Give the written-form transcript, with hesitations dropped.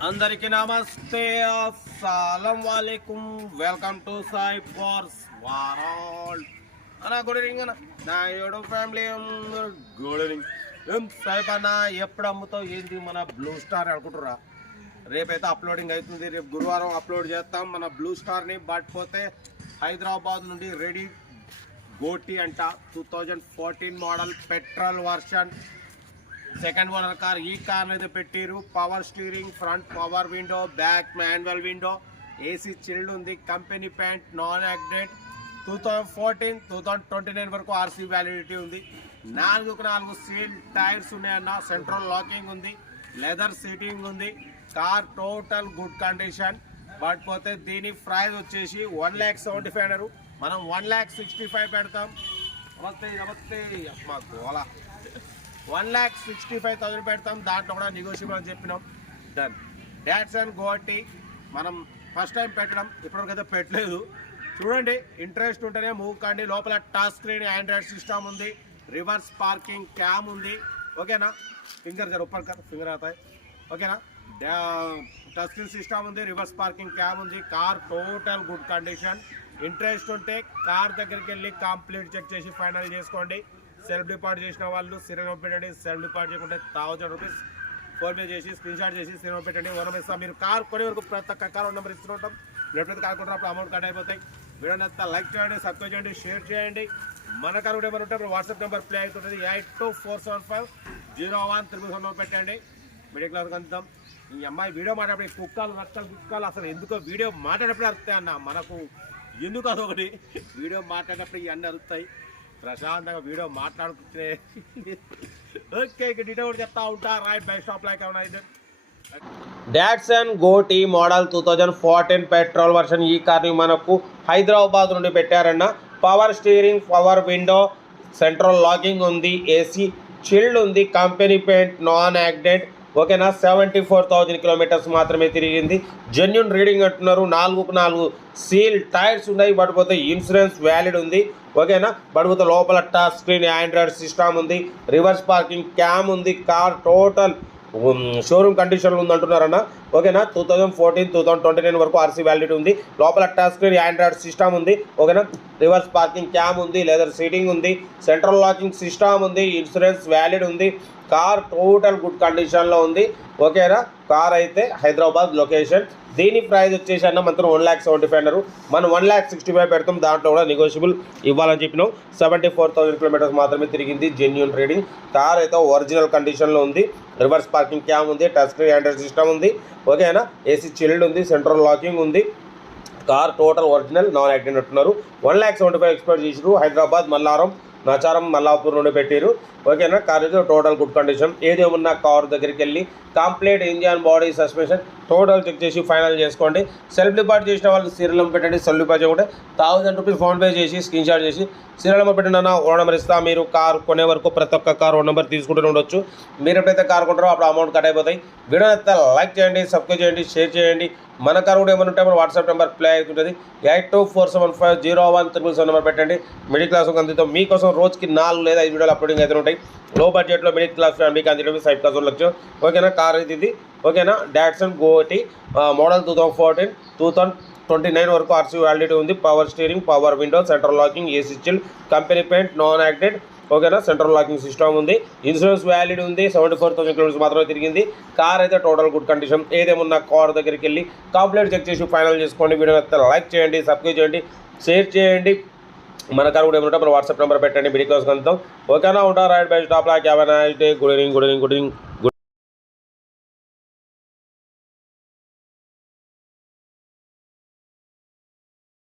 అందరికీ నమస్తే, అస్సలం వాలేకుం. Welcome to Sai farms world అన్న. గుడ్ ఈవినింగ్ అన్న. నా యూట్యూబ్ ఫ్యామిలీ గుడ్ ఈవినింగ్. ఏం సాయిబ్ అన్న, ఎప్పుడు అమ్ముతావు ఏంటి మన బ్లూ స్టార్ అనుకుంటురా? రేపైతే అప్లోడింగ్ అవుతుంది, రేపు గురువారం అప్లోడ్ చేస్తాం మన బ్లూ స్టార్ని. బట్ పోతే హైదరాబాద్ నుండి రెడీ గోటి అంట 2014 model petrol version second owner car. ఈ కార్ అయితే పెట్టిరు. Power steering, front power window, back manual window, AC chilled ఉంది, కంపెనీ ప్యాంట్, నాన్ యాక్సిడెంట్. 2014 2029 వరకు ఆర్సీ వ్యాలిడిటీ ఉంది. 4 సీల్ టైర్స్ ఉన్నాయన్న. సెంట్రల్ లాకింగ్ ఉంది, లెదర్ సీటింగ్ ఉంది. Car total good condition. But పోతే దీని ప్రైస్ వచ్చేసి 1,75,000 అన్నారు. మనం 1,65,000 పెడతాం. నమస్తే నమస్తే అమ్మా గోలా. 1,65,000 పెడతాం. దాంట్లో కూడా నెగోషియబుల్ అని చెప్పినాం. డన్. డాట్సన్ గోటి మనం ఫస్ట్ టైం పెట్టడం, ఇప్పటివరకైతే పెట్టలేదు. చూడండి, ఇంట్రెస్ట్ ఉంటేనే మూవ్ కండి. లోపల టచ్ స్క్రీన్, ఆండ్రాయిడ్ సిస్టమ్ ఉంది, రివర్స్ పార్కింగ్ క్యామ్ ఉంది. ఓకేనా? ఫింగర్ జర ऊपर कर, ఫింగర్ అవుతాయి. ఓకేనా? టచ్ స్క్రీన్ సిస్టమ్ ఉంది, రివర్స్ పార్కింగ్ క్యామ్ ఉంది. Car total good condition. Interest ఉంటే కార్ దగ్గరికి వెళ్ళి కంప్లీట్ చెక్ చేసి ఫైనల్ చేసుకోండి. సెల్ఫ్ డిపాజిట్ చేసిన వాళ్ళు సీరియల్ పెట్టండి. సెల్ఫ్ డిపాజిట్ చేయకుంటే 1,000 రూపీస్ ఫోన్పే చేసి స్క్రీన్ షాట్ చేసి సీరియల్ పెట్టండి. వరం ఇస్తాం. మీరు కార్ కొనే వరకు ప్రతి ఒక్క కార్ నెంబర్ ఇస్తుంటాం. ఎప్పుడైతే కార్ కొంటారో అప్పుడు అమౌంట్ కట్ అయిపోతాయి. వీడియో నచ్చితే లైక్ చేయండి, సబ్స్క్రైబ్ చేయండి, షేర్ చేయండి. మన కార్ కూడా ఏమైనా ఉంటే వాట్సాప్ నెంబర్ ప్లే అవుతుంటుంది. 8247501300 పెట్టండి. మిడిల్ క్లాస్ అంతాం. ఈ అమ్మాయి వీడియో మాట్లాడే కుక్కలు రక్కలు కుక్కలు అసలు ఎందుకో వీడియో మాట్లాడేటప్పుడు అరుస్తాయి అన్న. మనకు ఎందుకు అదొకటి, వీడియో మాట్లాడేటప్పుడు ఇవన్నీ అరుస్తాయి. ప్రశాంతంగా వీడియో మాట్లాడుకుంటే ఓకే. డీటెయిల్ కూడా చెప్తా ఉంటా. రైట్ బై స్టాప్ లైక్ ఏమైనా అయితే డాట్సన్ గోటి మోడల్ 2014 పెట్రోల్ వర్షన్. ఈ కార్ని మనకు హైదరాబాద్ నుండి పెట్టారన్న. Power steering, power window, central locking ఉంది, ఏసీ చిల్డ్ ఉంది, కంపెనీ పెయింట్, నాన్ యాక్సిడెంట్. ఓకేనా? 74,000 కిలోమీటర్స్ మాత్రమే తిరిగింది. జెన్యున్ రీడింగ్ అంటున్నారు. 4 సీల్ టైర్స్ ఉన్నాయి. పడిపోతే ఇన్సూరెన్స్ వ్యాలిడ్ ఉంది. ఓకేనా? పడిపోతే లోపల టచ్ స్క్రీన్, ఆండ్రాయిడ్ సిస్టమ్ ఉంది, రివర్స్ పార్కింగ్ క్యామ్ ఉంది. కార్ టోటల్ షోరూమ్ కండిషన్లో ఉంది అంటున్నారన్న. ఓకేనా? 2014 2029 వరకు ఆర్సీ వ్యాలిడిటీ ఉంది. లోపల టచ్ స్క్రీన్, ఆండ్రాయిడ్ సిస్టమ్ ఉంది. ఓకేనా? రివర్స్ పార్కింగ్ క్యామ్ ఉంది, లెదర్ సీటింగ్ ఉంది, సెంట్రల్ లాకింగ్ సిస్టమ్ ఉంది, ఇన్సూరెన్స్ వ్యాలిడ్ ఉంది. కార్ టోటల్ గుడ్ కండిషన్లో ఉంది. ఓకేనా? కార్ అయితే హైదరాబాద్ లొకేషన్. దీని ప్రైస్ వచ్చేసి అన్న మాత్రం 1,75,000 అన్నారు. మనం 1,65,000 పెడతాం. దాంట్లో కూడా నెగోషియబుల్ ఇవ్వాలని చెప్పినాం. 74,000 కిలోమీటర్స్ మాత్రమే తిరిగింది. Genuine reading. కార్ అయితే ఒరిజినల్ కండిషన్లో ఉంది. రివర్స్ పార్కింగ్ క్యామ్ ఉంది, టచ్ స్క్రీన్ ఆండ్రాయిడ్ సిస్టమ్ ఉంది. ఓకేనా? ఏసీ చిల్డ్ ఉంది, సెంట్రల్ లాకింగ్ ఉంది. Car total original, non accident అంటున్నారు. 1,75,000 ఎక్స్పెక్ట్ చేసారు. హైదరాబాద్ మల్లారం, నాచారం, మల్లాపూర్ నుండి పెట్టారు. ఓకేనా? కార్ అయితే టోటల్ గుడ్ కండిషన్. ఏదేమన్నా కార్ దగ్గరికి వెళ్ళి complete engine, body, suspension total check చేసి ఫైనల్ చేసుకోండి. సెల్ఫ్ డిపాజిట్ చేసిన వాళ్ళు సీరియల్ నెంబర్ పెట్టండి. సెల్ఫ్ డిపాజిట్ చేయకుంటే 1,000 రూపీస్ ఫోన్పే చేసి స్క్రీన్ షాట్ చేసి సీరియల్ నెంబర్ పెట్టండి అన్న. ఓ నెంబర్ ఇస్తా. మీరు కార్ కొనే వరకు ప్రతి ఒక్క కార్ ఓ నెంబర్ తీసుకుంటూనే ఉండొచ్చు. మీరు ఎప్పుడైతే కార్ కొంటారో అప్పుడు అమౌంట్ కట్ అయిపోతాయి. వీడియో నచ్చితే లైక్ చేయండి, సబ్స్క్రైబ్ చేయండి, షేర్ చేయండి. మన కార్ కూడా ఏమైనా ఉంటే మన వాట్సాప్ నెంబర్ ప్లే అవుతుంటుంది. 8247501300 నెంబర్ పెట్టండి. మిడిల్ క్లాస్ అందుతో మీకోసం రోజుకి 4 లేదా 5 వీడియోలు అప్లోడింగ్ అయితే ఉంటాయి. లో బడ్జెట్లో మిడిల్ క్లాస్ ఫ్యామిలీకి అందులో సైడ్ కాస్ట్ లక్ష. ఓకేనా? కార్ ఇది. ఓకేనా? డాట్సన్ గోటి మోడల్ 2014 2029 వరకు ఆర్సీ వ్యాలిడిటీ ఉంది. Power steering, power window, central locking, AC chilled, company paint, non accident. ఓకేనా? సెంట్రల్ లాకింగ్ సిస్టమ్ ఉంది. ఇన్సూరెన్స్ వ్యాలిడ్ ఉంది. 74,000 కిలోమీటర్స్ మాత్రమే తిరిగింది. కార్ అయితే టోటల్ గుడ్ కండిషన్. ఏదేమన్నా కార్ దగ్గరికి వెళ్ళి కంప్లీట్ చెక్ చేసి ఫైనల్ చేసుకోండి. వీడియో అయితే లైక్ చేయండి, సబ్స్క్రైబ్ చేయండి, షేర్ చేయండి. మన కార్ కూడా ఏమంటే మన వాట్సాప్ నెంబర్ పెట్టండి. మిడిల్ క్లాస్ కలుద్దాం. ఓకేనా? ఉంటా. Right bye stop lock. Have a nice day. Good evening.